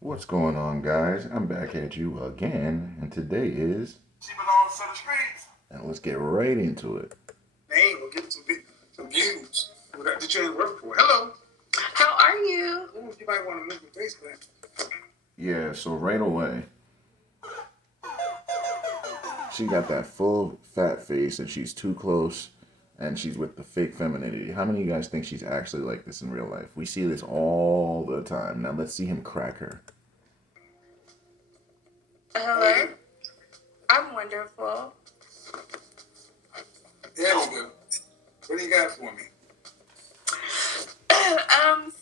What's going on, guys? I'm back at you again, and today is. She belongs to the streets. And let's get right into it. Dang, we'll get some views. That you ain't working for. Hello. How are you? Ooh, you might want to move your face back. Yeah, so right away, she got that full fat face, and she's too close, and she's with the fake femininity. How many of you guys think she's actually like this in real life? We see this all the time. Now let's see him crack her. Hello. I'm wonderful. There we go. What do you got for me?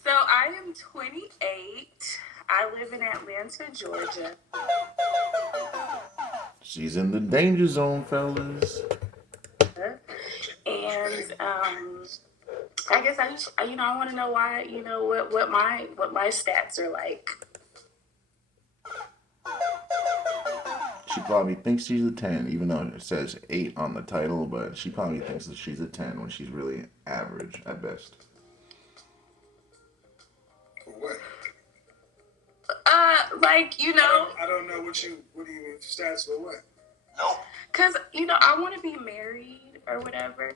So I am 28. I live in Atlanta, Georgia. She's in the danger zone, fellas. And I guess I just I want to know why, what my stats are like. She probably thinks she's a 10, even though it says 8 on the title, but she probably thinks that she's a 10 when she's really average at best. For what? I don't know what do you mean stats for what? No. Cause I want to be married or whatever.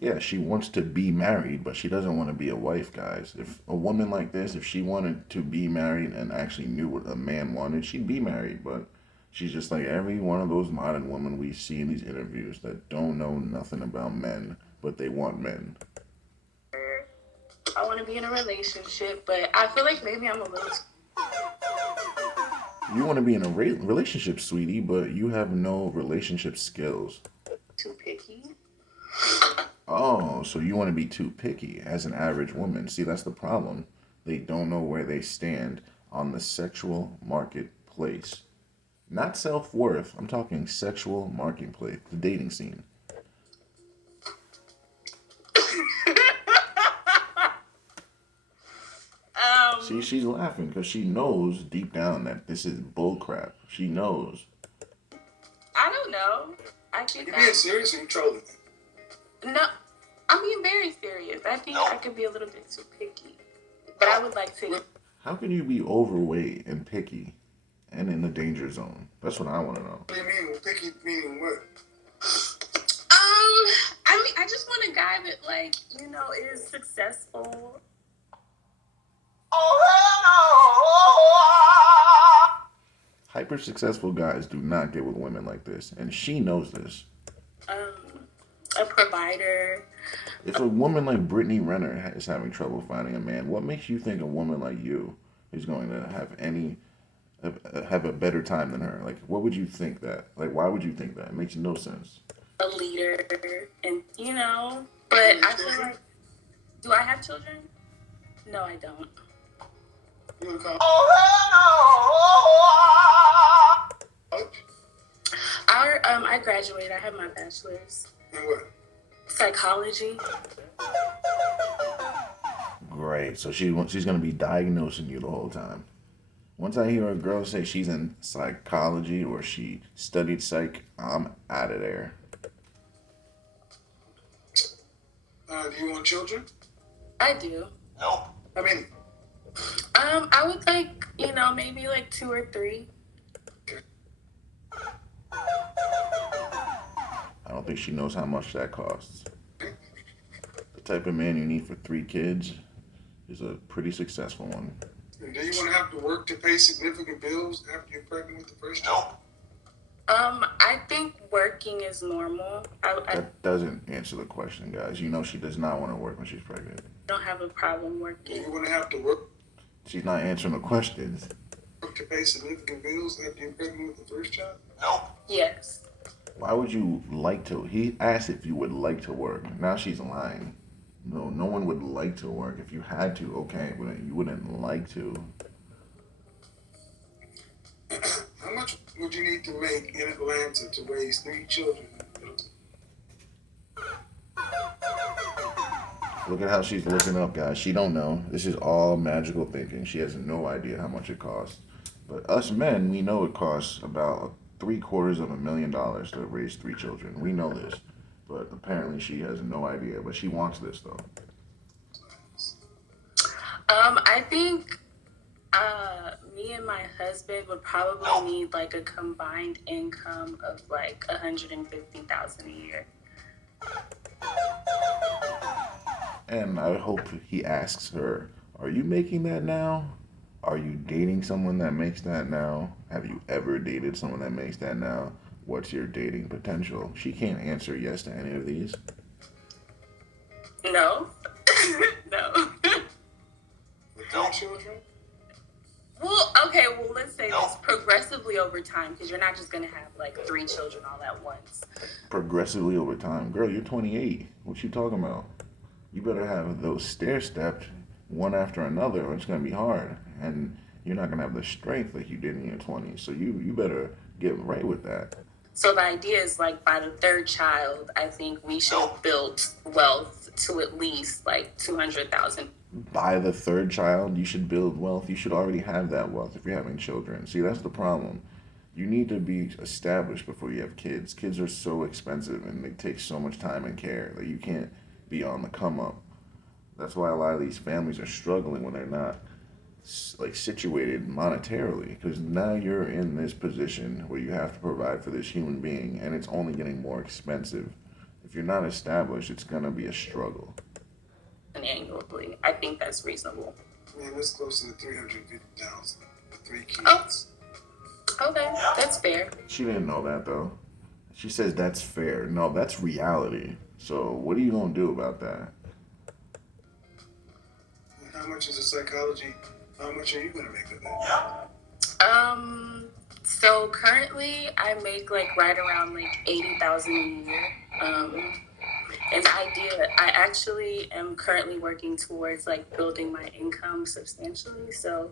Yeah, she wants to be married, but she doesn't want to be a wife, guys. If a woman like this, if she wanted to be married and actually knew what a man wanted, she'd be married. But she's just like every one of those modern women we see in these interviews that don't know nothing about men, but they want men. I want to be in a relationship, but I feel like maybe I'm a little. You want to be in a relationship, sweetie, but you have no relationship skills. Too picky. Oh, so you want to be too picky as an average woman. See, that's the problem. They don't know where they stand on the sexual marketplace. Not self worth. I'm talking sexual marketplace, the dating scene. See, she's laughing because she knows deep down that this is bullcrap. She knows. I don't know. I think you being serious or you trolling? No, I'm being very serious. I think I could be a little bit too picky, but I would like to. How can you be overweight and picky, and in the danger zone? That's what I want to know. What do you mean picky? Meaning what? I just want a guy that is successful. Hyper successful guys do not get with women like this, and she knows this. A provider. If a woman like Brittany Renner is having trouble finding a man, what makes you think a woman like you is going to have a better time than her? Like, what would you think that? Like, why would you think that? It makes no sense. A leader, and but I feel like, do I have children? No, I don't. I graduated. I have my bachelor's. In what? Psychology. Great. So she's going to be diagnosing you the whole time. Once I hear a girl say she's in psychology or she studied psych, I'm out of there. Do you want children? I do. No. I mean. I would like, maybe like 2 or 3. I don't think she knows how much that costs. The type of man you need for 3 kids is a pretty successful one. And do you want to have to work to pay significant bills after you're pregnant with the first child? I think working is normal. That doesn't answer the question, guys. You know she does not want to work when she's pregnant. I don't have a problem working. Do you want to have to work? She's not answering the questions. Work to pay significant bills after you're pregnant with the first child? No. Yes. Why would you like to? He asked if you would like to work. Now she's lying. No one would like to work. If you had to, okay, but you wouldn't like to. How much would you need to make in Atlanta to raise 3 children? Look at how she's looking up, guys. She don't know. This is all magical thinking. She has no idea how much it costs. But us men, we know it costs about $750,000 to raise 3 children. We know this. But apparently she has no idea. But she wants this, though. I think me and my husband would probably need like a combined income of like 150,000 a year. And I hope he asks her, "Are you making that now? Are you dating someone that makes that now? Have you ever dated someone that makes that now? What's your dating potential?" She can't answer yes to any of these. No, no. With 3 children? Well, okay. Well, let's say this progressively over time, because you're not just gonna have like 3 children all at once. Progressively over time. Girl, you're 28. What you talking about? You better have those stair steps one after another, or it's gonna be hard, and you're not gonna have the strength like you did in your 20s. So you better get right with that. So the idea is like by the third child, I think we should have built wealth to at least like 200,000. By the third child, you should build wealth. You should already have that wealth if you're having children. See, that's the problem. You need to be established before you have kids. Kids are so expensive and they take so much time and care that you can't be on the come up. That's why a lot of these families are struggling when they're not like situated monetarily, because now you're in this position where you have to provide for this human being and it's only getting more expensive. If you're not established, it's going to be a struggle. Annually, I think that's reasonable. Man, that's closer to 350,000 with 3 Oh, kids. okay, that's fair. She didn't know that though. She says that's fair. No, that's reality. So what are you going to do about that? And how much is the psychology? How much are you going to make of that? So currently I make like right around like 80,000 a year. And the idea, I actually am currently working towards like building my income substantially. So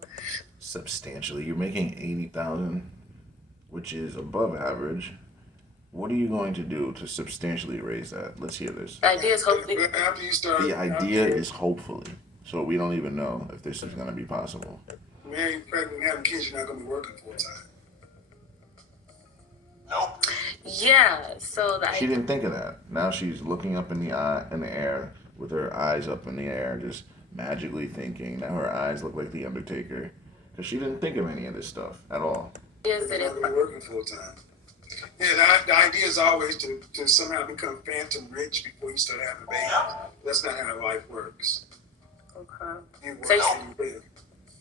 Substantially. You're making 80,000, which is above average. What are you going to do to substantially raise that? Let's hear this. the idea is hopefully, But after you start, The idea is hopefully. So we don't even know if this is going to be possible. married, pregnant, having kids, you're not going to be working full time. yeah. So the She idea, didn't think of that. Now she's looking up in the air with her eyes up in the air, just magically thinking. Now her eyes look like the Undertaker, because she didn't think of any of this stuff at all. is that You're if, not going to be working full time. Yeah, the idea is always to somehow become phantom rich before you start having babies. That's not how life works. okay. You work So, and you live.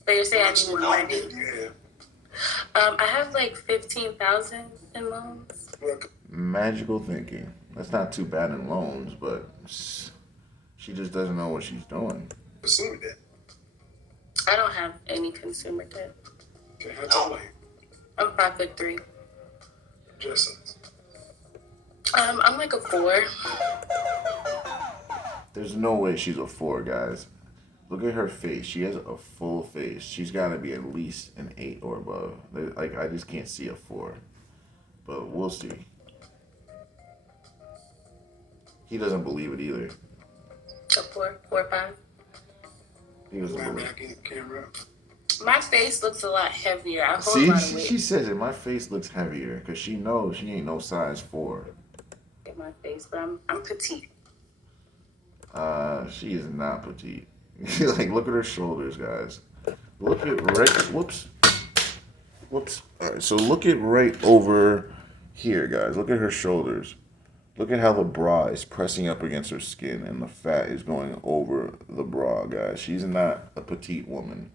so you're saying How I much need more loan money? debt do you have? I have like 15,000 in loans. Look, Magical thinking. That's not too bad in loans, but she just doesn't know what she's doing. consumer debt. I don't have any consumer debt. Okay, how tall are you? I'm 5'3". Dress up. I'm like a 4. There's no way she's a 4, guys. Look at her face. She has a full face. She's got to be at least an 8 or above. Like, I just can't see a 4. But we'll see. He doesn't believe it either. A 4, 4 or 5. He doesn't Right believe back in the camera. My face looks a lot heavier. I hold a See, lot of weight she says it. My face looks heavier because she knows she ain't no size 4. in my face, but I'm petite. She is not petite. Like, look at her shoulders, guys. Look at right. Whoops. Whoops. All right, so look at right over here, guys. Look at her shoulders. Look at how the bra is pressing up against her skin and the fat is going over the bra, guys. She's not a petite woman.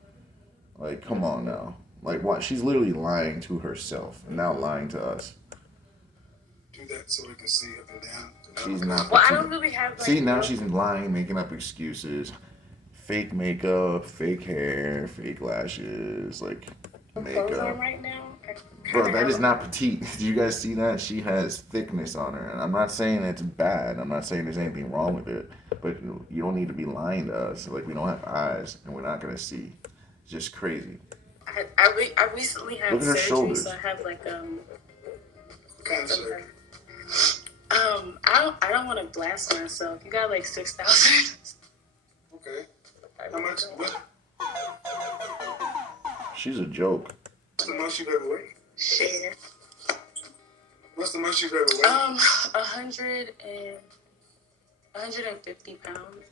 Like, come on now. Like, what? She's literally lying to herself and now lying to us. Do that so we can see up and down. She's not Well, I petite. don't really have like. See, now she's lying, making up excuses. Fake makeup, fake hair, fake lashes, like clothes on makeup. right now. Bro, that is not petite. Do you guys see that? She has thickness on her. And I'm not saying it's bad. I'm not saying there's anything wrong with it. But you don't need to be lying to us. Like, we don't have eyes and we're not going to see. It's just crazy. I recently had Look at her surgery, shoulders. so I have like What kind of surgery? I don't want to blast myself. You got like 6,000. Okay. How much? She's a joke. What's the most you've ever weighed? Share. What's the most you've ever weighed? 150 pounds.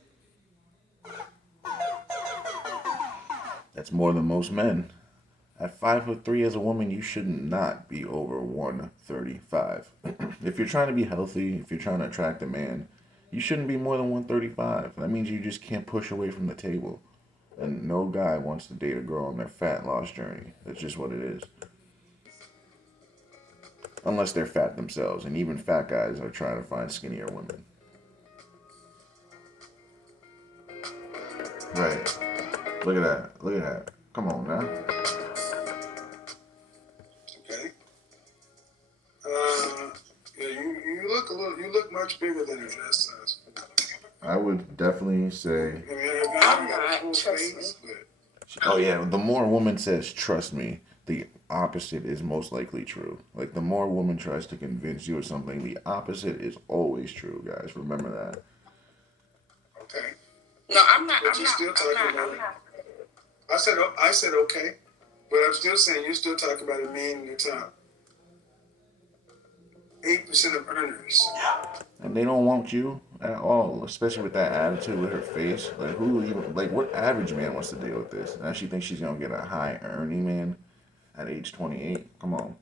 That's more than most men. At 5'3" as a woman, you should not be over 135. If you're trying to be healthy, if you're trying to attract a man, you shouldn't be more than 135. That means you just can't push away from the table. And no guy wants to date a girl on their fat loss journey. That's just what it is. Unless they're fat themselves, and even fat guys are trying to find skinnier women. Right. Look at that. Look at that. Come on now. Okay. Yeah, you look a little. You look much bigger than your dress size. I would definitely say. I mean, I'm I got a not, full trust face, but Oh yeah, the more a woman says trust me, the opposite is most likely true. Like the more a woman tries to convince you of something, the opposite is always true, guys. Remember that. okay. No, I'm not. But I'm you're not. still I'm talking not. about I'm it. not. I said okay, but I'm still saying you're still talking about a man in the top 8% of earners. And they don't want you at all, especially with that attitude with her face. Like who even like what average man wants to deal with this? Now she thinks she's gonna get a high earning man at age 28. Come on.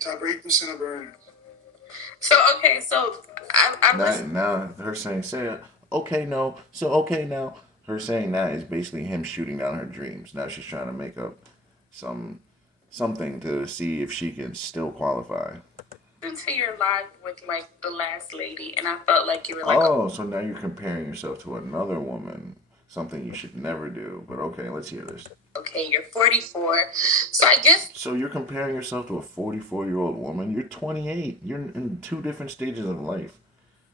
Top 8% of earners. So okay, so I Now, was now her saying, say, okay, no, so okay, now. Her saying that is basically him shooting down her dreams. Now she's trying to make up some something to see if she can still qualify. into your live with like the last lady, and I felt like you were like, Oh, so now you're comparing yourself to another woman, something you should never do. But okay, let's hear this. okay, you're 44, so I guess So you're comparing yourself to a 44-year-old woman? You're 28. You're in two different stages of life.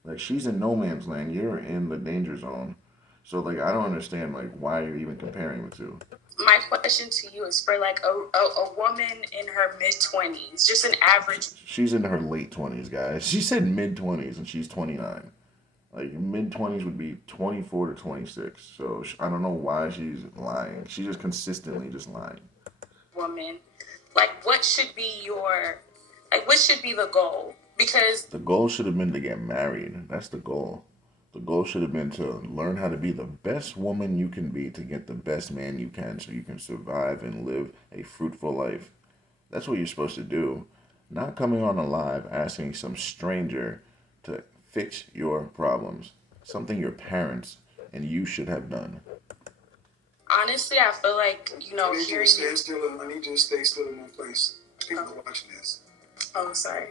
Like she's in no man's land. You're in the danger zone. So like I don't understand like why you're even comparing the two. my question to you is for like a woman in her mid 20s, just an average. She's in her late 20s, guys. She said mid 20s and she's 29. Like mid 20s would be 24 to 26. So I don't know why she's lying. She's just consistently just lying. Woman, like what should be your, like what should be the goal? Because The goal should have been to get married. That's the goal. The goal should have been to learn how to be the best woman you can be to get the best man you can so you can survive and live a fruitful life. That's what you're supposed to do. Not coming on a live asking some stranger to fix your problems. Something your parents and you should have done. honestly, I feel like I need you hearing to stay you. still. I need you to stay still in one place. People are watching this. Oh, sorry.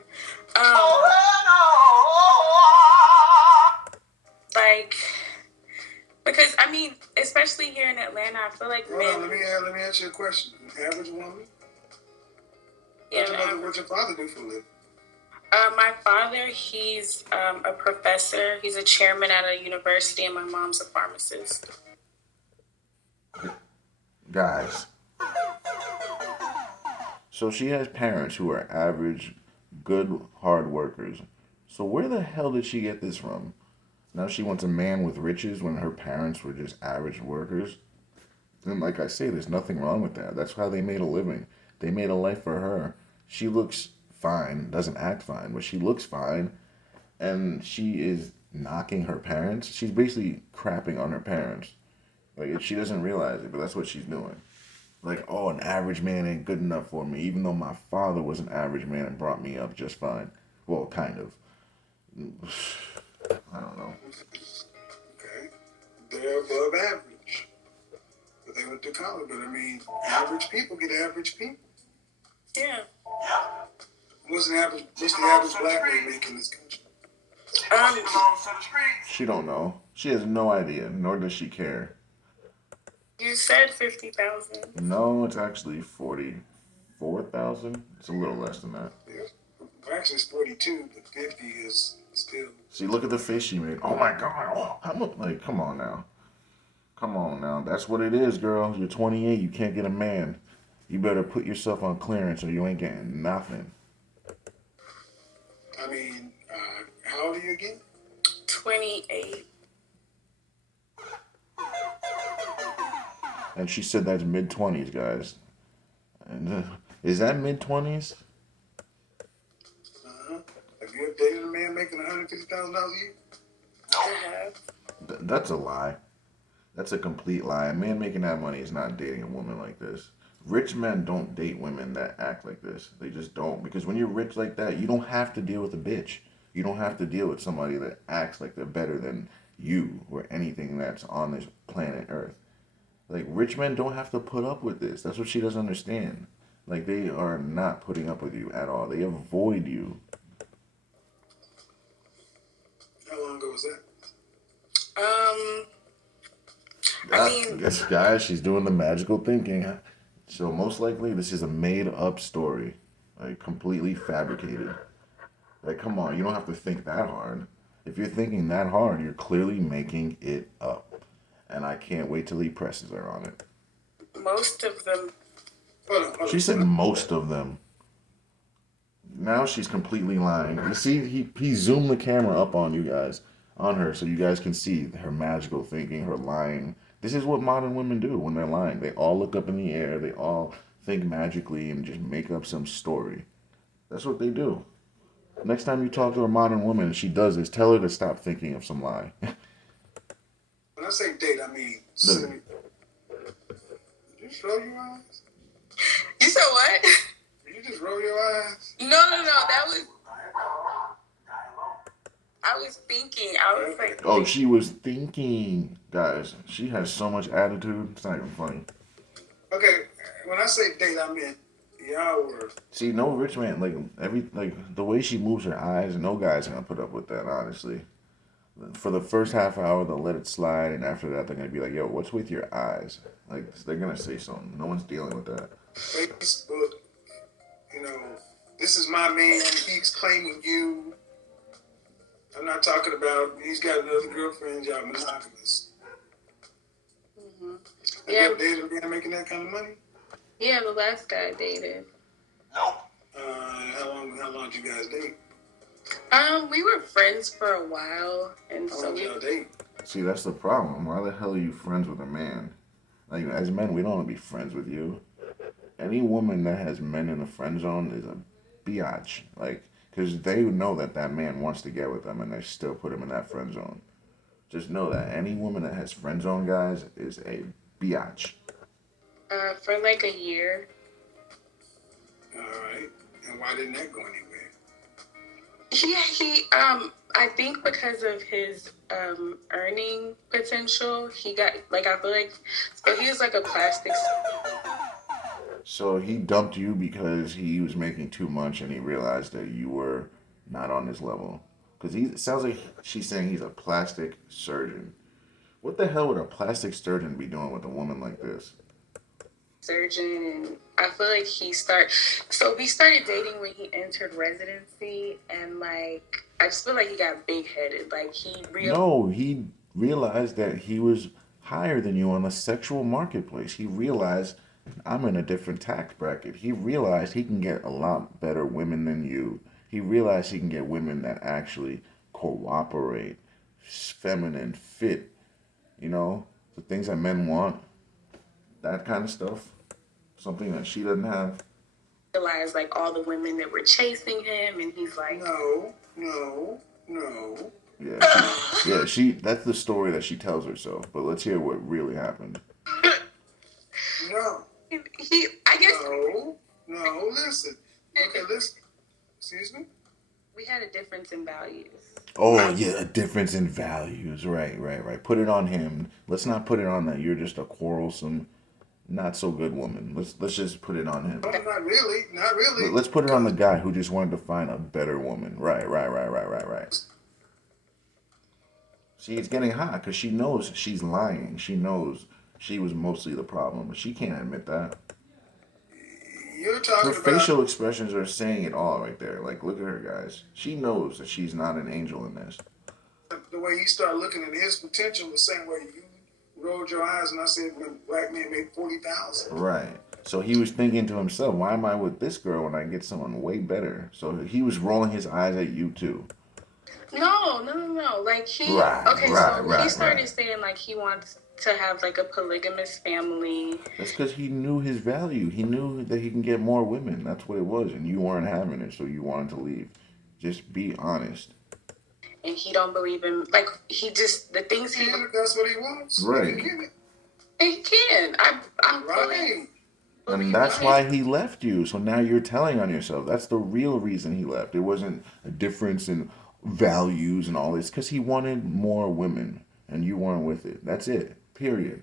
Like because I mean, especially here in Atlanta, I feel like Hold on, men. let me ask you a question. An average woman? Yeah, What's your father do for a living? my father, he's a professor. He's a chairman at a university, and my mom's a pharmacist. Guys, so she has parents who are average, good, hard workers. So where the hell did she get this from? Now she wants a man with riches when her parents were just average workers. And like I say, there's nothing wrong with that. That's how they made a living. They made a life for her. She looks fine, doesn't act fine, but she looks fine. And she is knocking her parents. She's basically crapping on her parents. Like she doesn't realize it, but that's what she's doing. Like, oh, an average man ain't good enough for me, even though my father was an average man and brought me up just fine. Well, kind of. I don't know. Okay. They're above average. But they went to college. But I mean, average people get average people. Yeah. What's the average black man make in this country? Um, She don't know. She has no idea, nor does she care. you said 50,000. No, it's actually 44,000. It's a little less than that. Yeah. Actually, it's 42, but 50 is still. See, look at the face she made. Oh my God. Oh, how much? Like, come on now. Come on now. That's what it is, girl. You're 28. You can't get a man. You better put yourself on clearance or you ain't getting nothing. I mean, how old are you again? 28. And she said that's mid 20s, guys. And is that mid 20s? Have you ever dated a man making $150,000 a year? I have. That's a lie. That's a complete lie. A man making that money is not dating a woman like this. Rich men don't date women that act like this. They just don't. Because when you're rich like that, you don't have to deal with a bitch. You don't have to deal with somebody that acts like they're better than you or anything that's on this planet Earth. Like, rich men don't have to put up with this. That's what she doesn't understand. Like, they are not putting up with you at all. They avoid you. How long ago was that? I mean, Yes, guys, she's doing the magical thinking. So most likely this is a made up story. Like, completely fabricated. Like, come on, you don't have to think that hard. If you're thinking that hard, you're clearly making it up. And I can't wait till he presses her on it. most of them. She said most of them. Now she's completely lying. You see, he zoomed the camera up on you guys, on her, so you guys can see her magical thinking, her lying. This is what modern women do when they're lying. They all look up in the air, they all think magically and just make up some story. That's what they do. Next time you talk to a modern woman and she does this, tell her to stop thinking of some lie. When I say date, I mean. Look. Did you just roll your eyes? You said what? Did you just roll your eyes? No. That was. I was thinking. I was like. Oh, she was thinking. Guys, she has so much attitude. It's not even funny. Okay, when I say date, I mean y'all were. See, no rich man, like the way she moves her eyes, no guy's gonna put up with that, honestly. For the first half hour, they'll let it slide, and after that, they're gonna be like, "Yo, what's with your eyes?" Like, they're gonna say something. No one's dealing with that. Facebook, this is my man, he's claiming you. I'm not talking about he's got another girlfriend, y'all monogamous. Mm-hmm. Have you ever dated a man making that kind of money? Yeah, the last guy I dated. How long did you guys date? We were friends for a while, and How so long did y'all date? See, that's the problem. Why the hell are you friends with a man? Like, as men, we don't want to be friends with you. Any woman that has men in the friend zone is a biatch. Like, because they know that that man wants to get with them, and they still put him in that friend zone. Just know that any woman that has friend zone guys is a biatch. for like a year. All right. And why didn't that go anywhere? I think because of his earning potential, he got like I feel like so he was like a plastics. So he dumped you because he was making too much, and he realized that you were not on his level. Because it sounds like she's saying he's a plastic surgeon. What the hell would a plastic surgeon be doing with a woman like this? Surgeon, and I feel like we started dating when he entered residency, and like I just feel like he got big headed. Like No, he realized that he was higher than you on the sexual marketplace. He realized I'm in a different tax bracket. He realized he can get a lot better women than you. He realized he can get women that actually cooperate, feminine, fit, the things that men want, that kind of stuff. Something that she doesn't have. realized like all the women that were chasing him, and he's like, No. Yeah, she. That's the story that she tells herself. But let's hear what really happened. No. I guess No, listen. Okay, listen. Excuse me? we had a difference in values. Oh yeah, a difference in values. Right. Put it on him. Let's not put it on that you're just a quarrelsome, not so good woman. Let's just put it on him. No, not really. Let's put it on the guy who just wanted to find a better woman. Right. See, it's getting hot because she knows she's lying. She knows she was mostly the problem, but she can't admit that. You're talking Her about facial expressions are saying it all right there. Like, look at her, guys. She knows that she's not an angel in this. the way he started looking at his potential the same way you rolled your eyes and I said when black men make 40,000. Right. So he was thinking to himself, why am I with this girl when I get someone way better? So he was rolling his eyes at you too. No. Like he he started saying like he wants to have like a polygamous family. That's because he knew his value. He knew that he can get more women. That's what it was. And you weren't having it, so you wanted to leave. Just be honest. and he don't believe in like he just the things he And if that's what he wants, Right. he can get it. he can. I'm Right. And that's why he left you. So now you're telling on yourself. That's the real reason he left. It wasn't a difference in values and all this, because he wanted more women and you weren't with it. That's it. Period.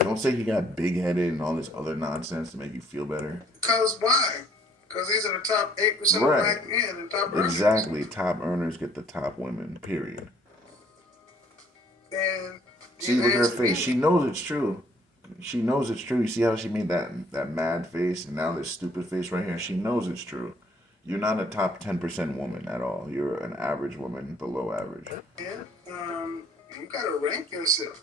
Don't say he got big headed and all this other nonsense to make you feel better. Because why? Because these are the top 8% of Right. black men and top earners. Exactly. Top earners get the top women. Period. And See, look at her face. She knows it's true. She knows it's true. You see how she made that mad face and now this stupid face right here? She knows it's true. You're not a top 10% woman at all. You're an average woman, below average. Yeah, you gotta rank yourself.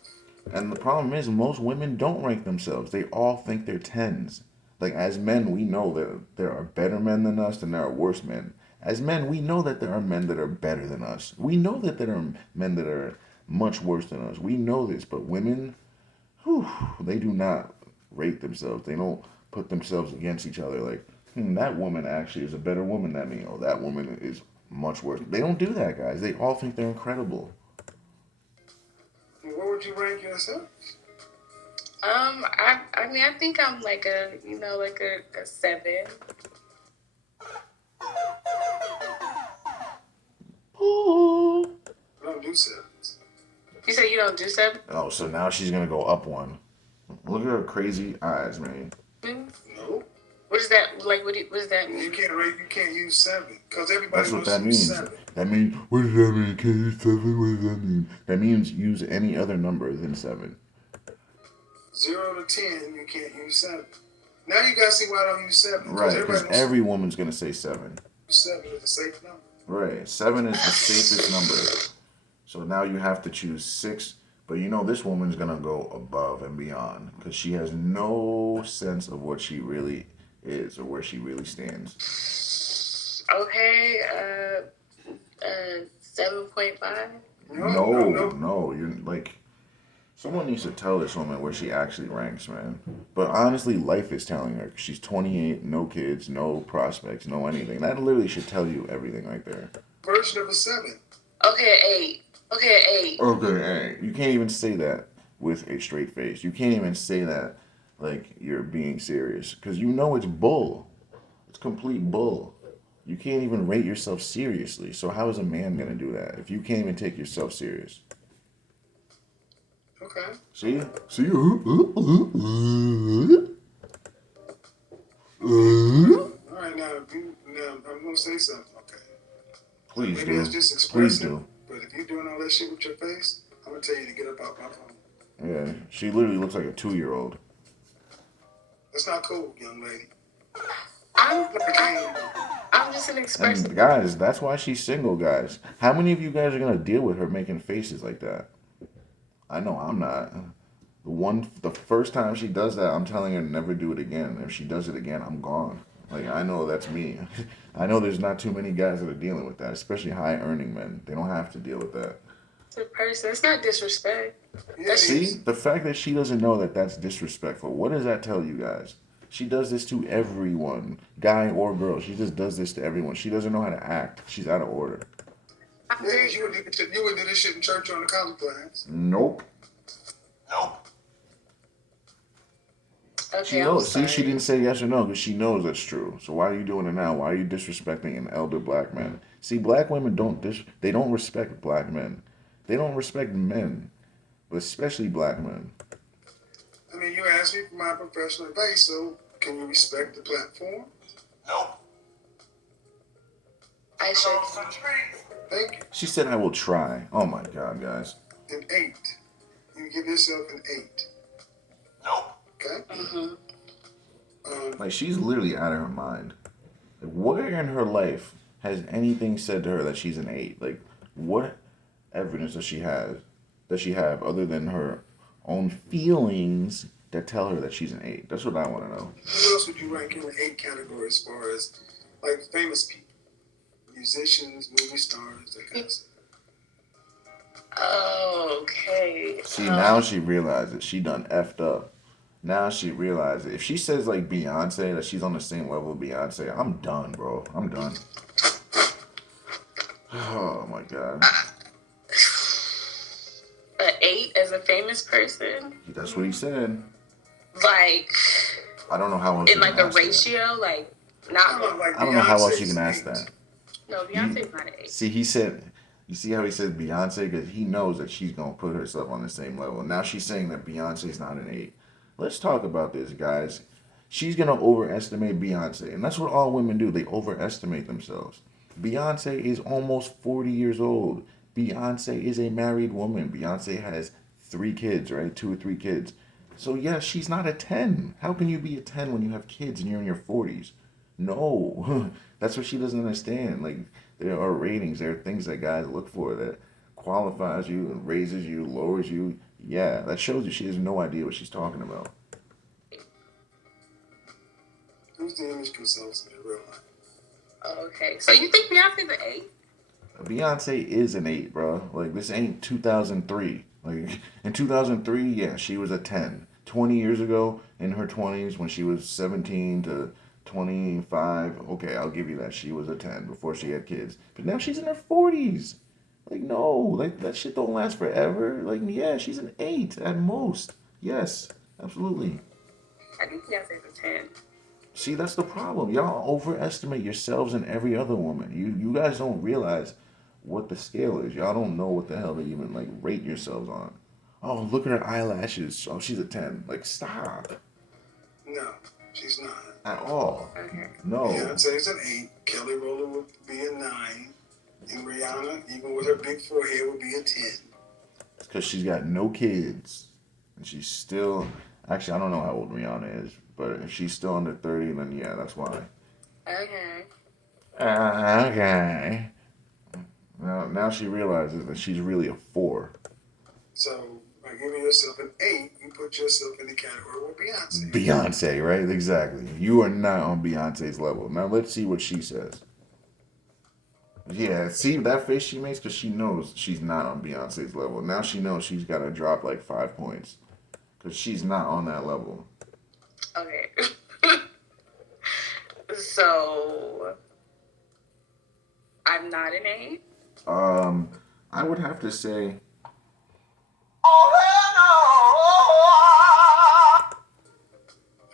And the problem is, most women don't rank themselves. They all think they're tens. Like, as men, we know that there are better men than us and there are worse men. As men, we know that there are men that are better than us. We know that there are men that are much worse than us. We know this, but women, whew, they do not rate themselves. They don't put themselves against each other like, that woman actually is a better woman than me. Oh, that woman is much worse. They don't do that, guys. They all think they're incredible. What would you rank yourself? I mean, I think I'm like like a 7. Ooh. I don't do sevens. You say you don't do 7? Oh, so now she's gonna go up one. Look at her crazy eyes, man. No. What is that? Like, what does that mean? You can't rate. You can't use 7 because everybody That's what wants that to use means. 7. That means, what does that mean? Can you use 7? What does that mean? That means use any other number than 7. 0 to 10, you can't use 7. Now you gotta see why I don't use 7. Right, because everybody wants every woman's gonna say 7. to use 7 is a safe number. Right, 7 is the safest number. So now you have to choose 6. But you know this woman's gonna go above and beyond because she has no sense of what she really is or where she really stands. Okay, 7.5. No. You're like, someone needs to tell this woman where she actually ranks, man. But honestly, life is telling her. She's 28, no kids, no prospects, no anything. That literally should tell you everything right there. Version of a 7. Okay, 8. Okay, 8. Okay, hey, you can't even say that with a straight face. You can't even say that like you're being serious because you know it's bull. It's complete bull. You can't even rate yourself seriously. So how is a man gonna do that if you can't even take yourself serious? Okay. See? All right, now I'm gonna say something. Okay. Please Maybe do. it's just Please expressive. do. But if you're doing all that shit with your face, I'm gonna tell you to get up off my phone. Yeah, she literally looks like a 2-year-old. That's not cool, young lady. I'm just an expressive. And guys, that's why she's single, guys. How many of you guys are gonna deal with her making faces like that? I know I'm not. The first time she does that, I'm telling her never do it again. If she does it again, I'm gone. Like, I know that's me. I know there's not too many guys that are dealing with that, especially high earning men. They don't have to deal with that. It's a person. It's not disrespect. Yeah, See, the fact that she doesn't know that that's disrespectful, what does that tell you guys? She does this to everyone, guy or girl. She just does this to everyone. She doesn't know how to act. She's out of order. Yeah, you would do this shit in church or in the college class. Nope. Okay, She I'm knows. See, sorry. she didn't say yes or no because she knows that's true. So why are you doing it now? Why are you disrespecting an elder black man? See, black women they don't respect black men. They don't respect men, but especially black men. I mean, you asked me for my professional advice, so can you respect the platform? I should. Thank you. She said, "I will try." Oh my God, guys. An 8. You give yourself an 8. Okay? Like, she's literally out of her mind. Like, where in her life has anything said to her that she's an 8? Like, what evidence does she have other than her own feelings that tell her that she's an 8? That's what I want to know. Who else would you rank in the 8 category as far as, like, famous people? Musicians, movie stars, that kind of stuff. Oh, okay. See, now she realizes she done effed up. Now she realizes if she says like Beyonce that she's on the same level of Beyonce, I'm done, bro. I'm done. Oh my God. as a famous person, That's what he said. like I don't know how else in you like can a ask that. ratio, like It's not not like I don't know how else you Beyonce's can ask 8. that. no, Beyonce's not an 8. See, he said, you see how he says Beyonce? Because he knows that she's going to put herself on the same level. Now she's saying that Beyonce's not an 8. Let's talk about this, guys. She's going to overestimate Beyonce. And that's what all women do. They overestimate themselves. Beyonce is almost 40 years old. Beyonce is a married woman. Beyonce has 3 kids, right? 2 or 3 kids. So, yeah, she's not a 10. How can you be a 10 when you have kids and you're in your 40s? No. That's what she doesn't understand. Like, there are ratings, there are things that guys look for that qualifies you and raises you, lowers you. Yeah, that shows you she has no idea what she's talking about. Who's the image consultant in real life? Okay, so you think Beyonce's an 8? Beyonce is an 8, bro. Like, this ain't 2003. Like, in 2003, yeah, she was a 10. 20 years ago, in her 20s, when she was 17 to 25, okay, I'll give you that. She was a 10 before she had kids. But now she's in her 40s. Like, no, like, that shit don't last forever. Like, yeah, she's an 8 at most. Yes, absolutely. I think Beyonce's a 10. See, that's the problem. Y'all overestimate yourselves and every other woman. You guys don't realize what the scale is. Y'all don't know what the hell to even like rate yourselves on. Oh, look at her eyelashes. Oh, she's a 10. Like, stop. No, she's not. At all. Okay. No. Beyonce's an 8. Kelly Rowland would be a 9. And Rihanna, even with her big forehead, would be a 10. It's because she's got no kids. And she's still. Actually, I don't know how old Rihanna is. But if she's still under 30, then yeah, that's why. Okay. Okay. Now she realizes that she's really a 4. So by giving yourself an 8, you put yourself in the category with Beyonce. Beyonce, right? Exactly. You are not on Beyonce's level. Now let's see what she says. Yeah, see that face she makes because she knows she's not on Beyonce's level. Now she knows she's got to drop like 5 points because she's not on that level. Okay. So I'm not an 8. I would have to say. Are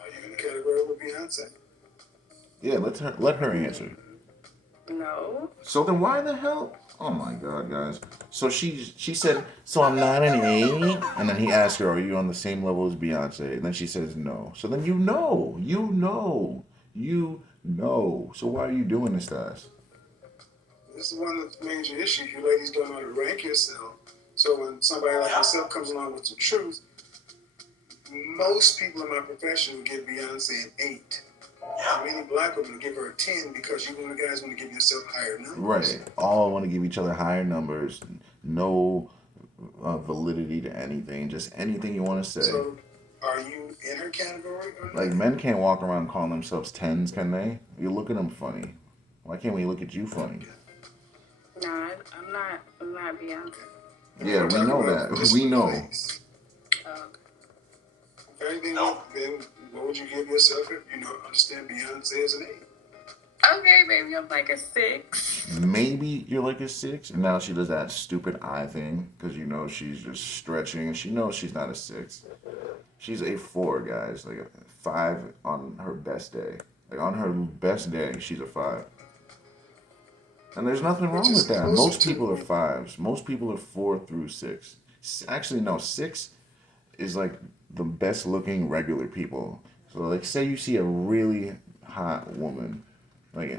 you in the category with Beyonce? Yeah, let her answer. No. So then why the hell? Oh my God, guys. So she said, so I'm not an 8? And then he asked her, are you on the same level as Beyonce? And then she says no. So then you know. So why are you doing this to us? This is one of the major issues. You ladies don't know how to rank yourself. So when somebody like myself comes along with some truth, most people in my profession will give Beyonce an 8. Many black women will give her a 10 because you guys want to give yourself higher numbers. Right. All want to give each other higher numbers. No validity to anything. Just anything you want to say. So are you in her category or not? Like, men can't walk around calling themselves 10s, can they? You look at them funny. Why can't we look at you funny? No, I'm not Beyonce. Yeah, we know that. We know. Okay. Okay, then what would you give yourself if you don't understand Beyonce as an 8? Okay, maybe I'm like a 6. Maybe you're like a 6, and now she does that stupid eye thing because you know she's just stretching, and she knows she's not a 6. She's a 4, guys. Like a 5 on her best day. Like on her best day, she's a 5. And there's nothing wrong with that. Most people are 5s. Most people are 4 through 6. Actually, no, 6 is like the best looking regular people. So like say you see a really hot woman, like a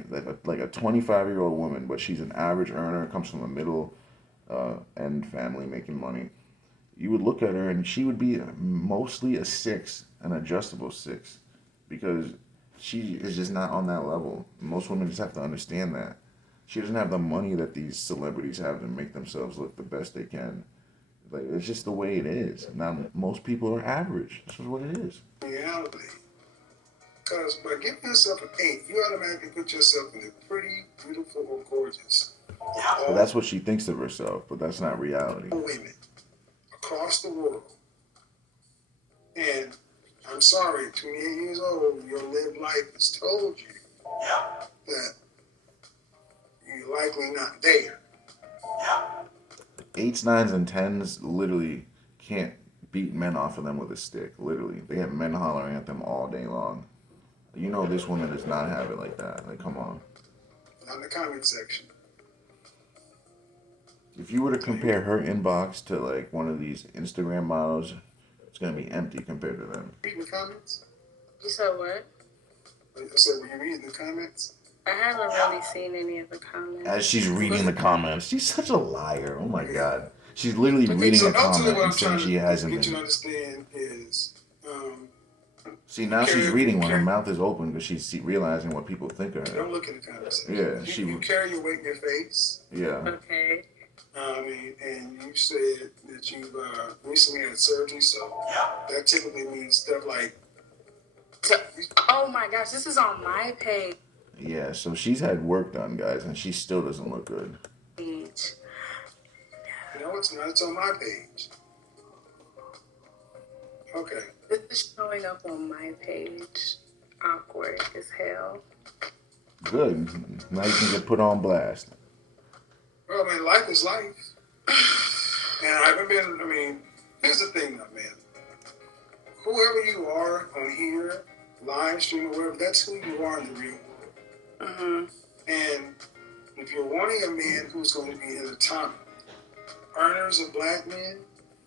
25-year-old woman, but she's an average earner, comes from a middle end family making money. You would look at her and she would be mostly a 6, an adjustable 6, because she is just not on that level. Most women just have to understand that. She doesn't have the money that these celebrities have to make themselves look the best they can. Like, it's just the way it is. Now, most people are average. This is what it is. Reality. Because by giving yourself an 8, you automatically put yourself in the pretty, beautiful, or gorgeous. But that's what she thinks of herself, but that's not reality. Women across the world. And I'm sorry, 28 years old, your lived life has told you that you're likely not there. 8s, 9s, and 10s literally can't beat men off of them with a stick. Literally, they have men hollering at them all day long. You know this woman does not have it like that. Like, come on. On the comment section. If you were to compare her inbox to like one of these Instagram models, it's gonna be empty compared to them. Reading the comments? You said what? I said, were you reading the comments? I haven't really seen any of the comments. As she's reading the comments, she's such a liar. Oh my god. She's literally Okay, reading so a comment ultimately what I'm and saying trying she to hasn't get you to been. understand is, See, now she's carry- reading when her carry- mouth is open because she's realizing what people think of her. don't look in the comments. Yeah, You carry your weight in your face. Yeah. Okay. And you said that you've recently had surgery, so that typically means stuff like. So, oh my gosh, this is on my page. Yeah, so she's had work done, guys, and she still doesn't look good. No, it's not. It's on my page. Okay. This is showing up on my page. Awkward as hell. Good. Now you can get put on blast. Well, I mean, life is life. And I haven't been, here's the thing, man. Whoever you are on here, live stream or whatever, that's who you are in the real world. Mm-hmm. And if you're wanting a man who's going to be in the top earners of black men,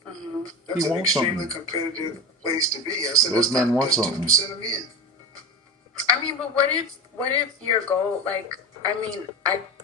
Mm-hmm. that's He an wants extremely something. competitive place to be. I said Those that's men not, want that's something. 2% of men. I mean, but what if your goal, I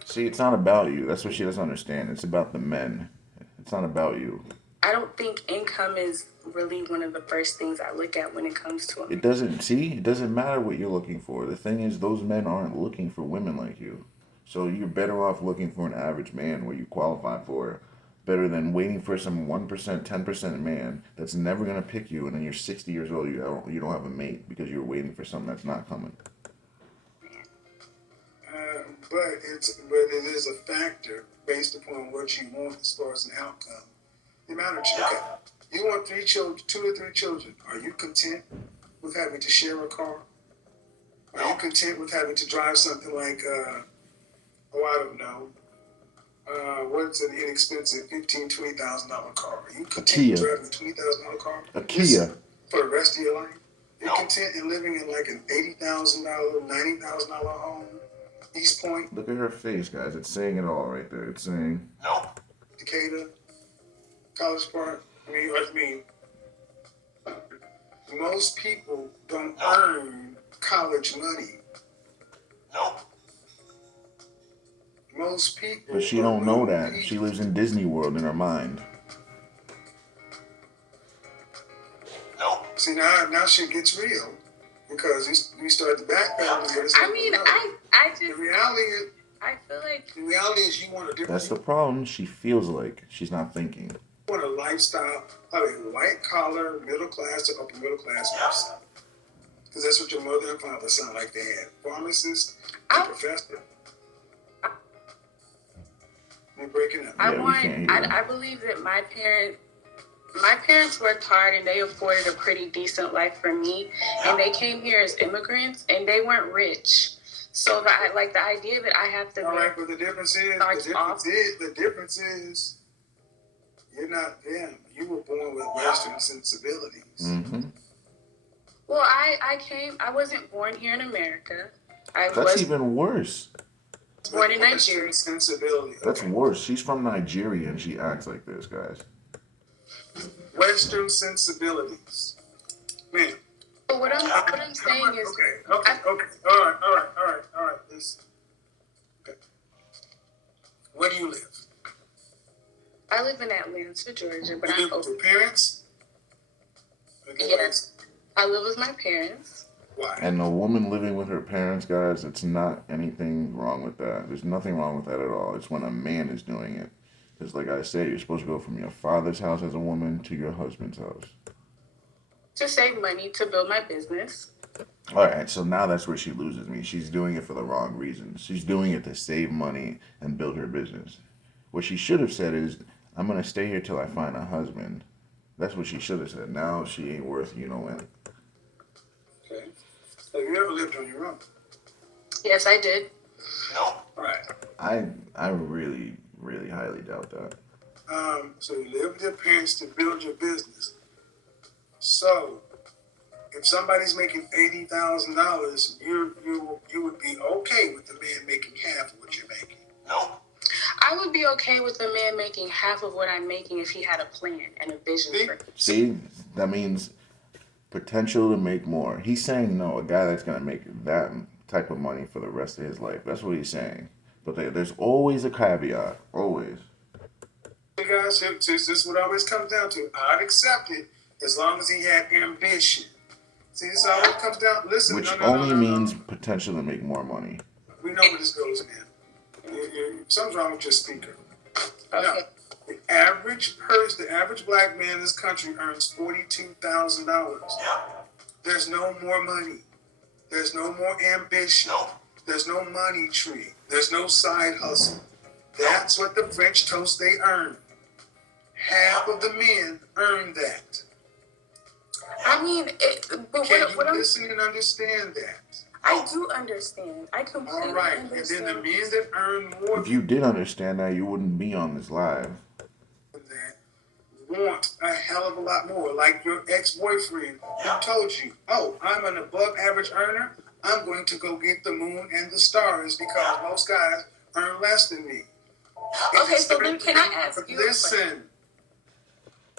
See, it's not about you. That's what she doesn't understand. It's about the men. It's not about you. don't think income is really one of the first things I look at when it comes to It doesn't matter what you're looking for. The thing is, those men aren't looking for women like you. So you're better off looking for an average man where you qualify for, better than waiting for some 1%, 10% man that's never gonna pick you, and then you're 60 years old, you don't have a mate because you're waiting for something that's not coming. But it is a factor based upon what you want as far as an outcome. The amount of children. You want 3 children, 2 or 3 children. Are you content with having to share a car? Are you content with having to drive something like, I don't know, what's an inexpensive $15,000-$20,000 car? Are you content Kia. with driving a $20,000 car? A Kia. For the rest of your life? You're content in living in like an $80,000, $90,000 home, East Point, Look at her face, guys. It's saying it all right there. It's saying, Decatur, College Park. Most people don't earn college money. Most people. but she don't know that. She lives in Disney World in her mind. See, now shit gets real because you start to backpedal. The reality is you want a different. That's the problem. She feels like she's not thinking. You want a lifestyle of a white collar, middle class to upper middle class lifestyle. Because that's what your mother and father sound like they had. Pharmacist and professor. You're breaking up. I believe that my parents worked hard and they afforded a pretty decent life for me. And they came here as immigrants and they weren't rich. So the idea that I have to All right, but the difference is you're not them. You were born with Western sensibilities. Mm-hmm. Well, I wasn't born here in America. That's even worse. Born in Nigeria. Sensibility. That's worse. She's from Nigeria and she acts like this, guys. Western sensibilities. Man. But what I'm saying is, Okay. All right. Listen. Okay. Where do you live? I live in Atlanta, Georgia, but You I'm live with your parents? Okay. Yes, I live with my parents. Why? And a woman living with her parents, guys, it's not anything wrong with that. There's nothing wrong with that at all. It's when a man is doing it. Because like I said, you're supposed to go from your father's house as a woman to your husband's house. To save money to build my business. All right, so now that's where she loses me. She's doing it for the wrong reasons. She's doing it to save money and build her business. What she should have said is, I'm going to stay here till I find a husband. That's what she should have said. Now she ain't worth when. Okay. Have you ever lived on your own? Yes, I did. Right. I really, really highly doubt that. So you live with your parents to build your business. So if somebody's making $80,000, you would be okay with the man making half of what you're making. No. I would be okay with the man making half of what I'm making if he had a plan and a vision for it. See, that means potential to make more. He's saying no, a guy that's gonna make that type of money for the rest of his life. That's what he's saying. But there's always a caveat. Always. Hey guys, this is what always comes down to. I'd accept it as long as he had ambition. See, this always comes down. Listen, Which only means potential to make more money. We know where this goes, man. Something's wrong with your speaker. Okay. Now, the average person, the average black man in this country earns $42,000. There's no more money. There's no more ambition. There's no money tree. There's no side hustle. That's what the French toast they earn. Half of the men earn that. I mean, but Can you listen and understand that? I do understand. I completely All right. understand. And then the men that earn more. If you did understand that, you wouldn't be on this live. That want a hell of a lot more. Like your ex-boyfriend who told you, "Oh, I'm an above-average earner. I'm going to go get the moon and the stars because most guys earn less than me." Okay, so then can I ask you? Listen.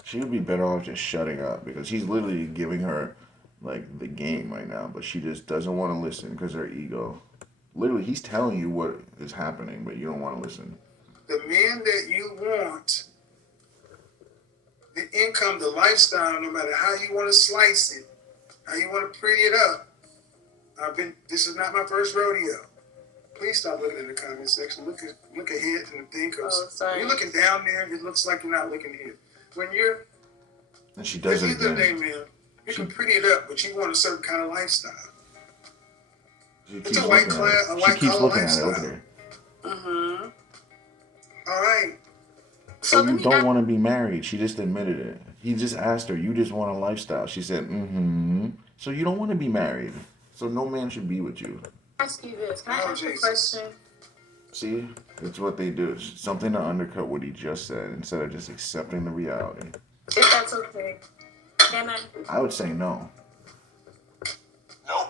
She would be better off just shutting up because he's literally giving her like the game right now, but she just doesn't want to listen because her ego. Literally, he's telling you what is happening, but you don't want to listen. The men that you want, the income, the lifestyle, no matter how you want to slice it, how you want to pretty it up. This is not my first rodeo. Please stop looking in the comment section. Look ahead and think. When you're looking down there, it looks like you're not looking ahead. When you're, and she does it either again. day, man, you can pretty it up, but you want a certain kind of lifestyle. It's a white collar lifestyle. Mm-hmm. All right. So you don't want to be married. She just admitted it. He just asked her, you just want a lifestyle. She said, mm-hmm. So you don't want to be married. So no man should be with you. Ask you this. Can I ask you a question? See, it's what they do. It's something to undercut what he just said instead of just accepting the reality. If that's okay, can I? I would say no. No.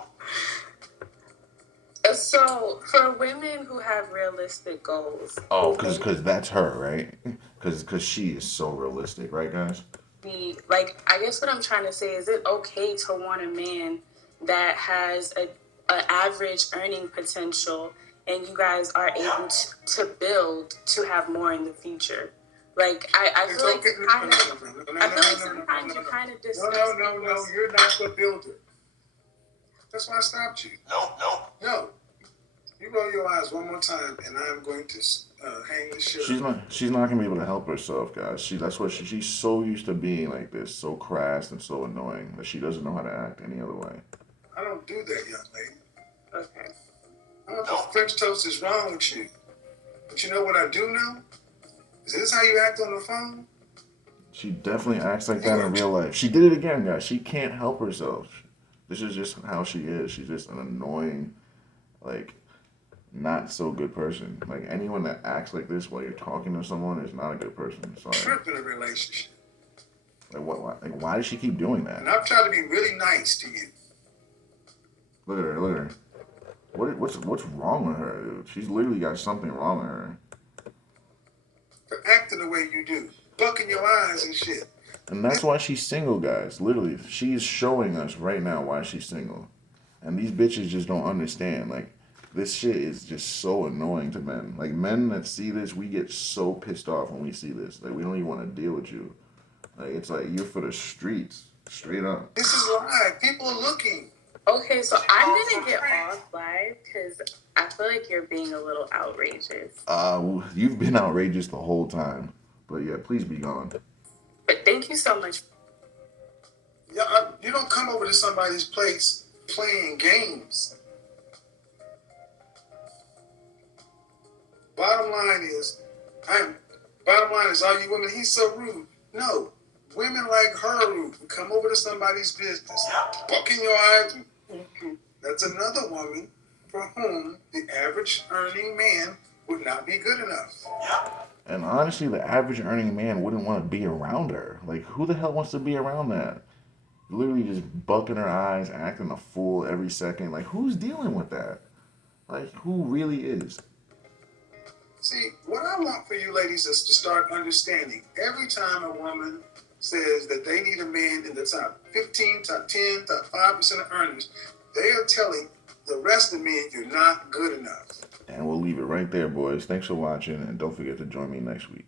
So for women who have realistic goals. Oh, because that's her, right? Because she is so realistic, right, guys? I guess what I'm trying to say is it okay to want a man that has an average earning potential and you guys are able to build to have more in the future? Like, I feel like sometimes you kind of dismiss. No, you're not the builder. That's why I stopped you. No. You roll your eyes one more time, and I'm going to hang the shit. She's not gonna be able to help herself, guys. She's so used to being like this, so crass and so annoying that she doesn't know how to act any other way. I don't do that, young lady. Okay. I don't know if French toast is wrong with you, but you know what I do know? Is this how you act on the phone? She definitely acts like that in real life. She did it again, guys. She can't help herself. This is just how she is. She's just an annoying, like, not so good person. Like, anyone that acts like this while you're talking to someone is not a good person. Sorry. Trip in a relationship. Like, why does she keep doing that? And I've tried to be really nice to you. Look at her. What's wrong with her, dude? She's literally got something wrong with her. For acting the way you do. Bucking your eyes and shit. And that's why she's single, guys. Literally, she's showing us right now why she's single. And these bitches just don't understand. Like, this shit is just so annoying to men. Like, men that see this, we get so pissed off when we see this. Like, we don't even want to deal with you. Like, it's like, you're for the streets. Straight up. This is live. People are looking. Okay, so I'm going to get off live because I feel like you're being a little outrageous. You've been outrageous the whole time. But yeah, please be gone. But thank you so much. Yeah, you don't come over to somebody's place playing games. Bottom line is, all you women, he's so rude. No, women like her rude. You come over to somebody's business, bucking your eyes. That's another woman for whom the average earning man would not be good enough. And honestly, the average earning man wouldn't want to be around her. Like, who the hell wants to be around that? Literally just bucking her eyes, acting a fool every second. Like, who's dealing with that? Like, who really is? See, what I want for you ladies is to start understanding every time a woman says that they need a man in the top 15, top 10, top 5% of earners, they are telling the rest of men you're not good enough. And we'll leave it right there, boys. Thanks for watching, and don't forget to join me next week.